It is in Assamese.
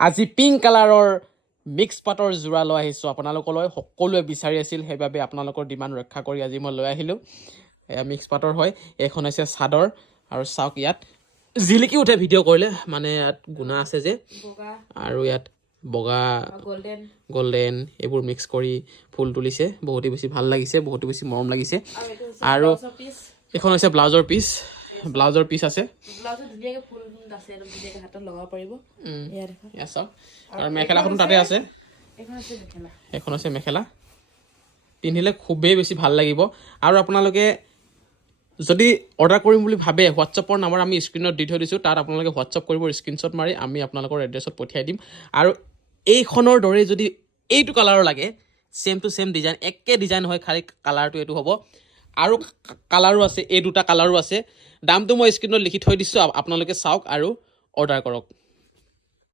আজি পিংক কালাৰৰ মিক্স পাটৰ যোৰা লৈ আহিছোঁ আপোনালোকলৈ সকলোৱে বিচাৰি আছিল সেইবাবে আপোনালোকৰ ডিমাণ্ড ৰক্ষা কৰি আজি মই লৈ আহিলোঁ এয়া মিক্স পাটৰ হয় এইখন হৈছে চাদৰ আৰু চাওক ইয়াত জিলিকি উঠে ভিডিঅ' কৰিলে মানে ইয়াত গুণা আছে যে আৰু ইয়াত বগা গল্ডেন এইবোৰ মিক্স কৰি ফুল তুলিছে বহুতেই বেছি ভাল লাগিছে বহুতেই বেছি মৰম লাগিছে আৰু এইখন হৈছে ব্লাউজৰ পিচ আছে আৰু মেখেলাখনো তাতে আছে এখন আছে মেখেলা পিন্ধিলে খুবেই বেছি ভাল লাগিব আৰু আপোনালোকে যদি অৰ্ডাৰ কৰিম বুলি ভাবে হোৱাটছআপৰ নম্বৰ আমি স্ক্ৰীনত দি থৈ দিছোঁ তাত আপোনালোকে হোৱাটছআপ কৰিব স্ক্ৰীনশ্বট মাৰি আমি আপোনালোকৰ এড্ৰেছত পঠিয়াই দিম আৰু এইখনৰ দৰে যদি এইটো কালাৰৰ লাগে ছেম টু ছেম ডিজাইন একে ডিজাইন হয় খালি কালাৰটো এইটো হ'ব আৰু কালাৰো আছে এই দুটা কালাৰো আছে দামটো মই স্ক্ৰীনত লিখি থৈ দিছোঁ আপোনালোকে চাওক আৰু অৰ্ডাৰ কৰক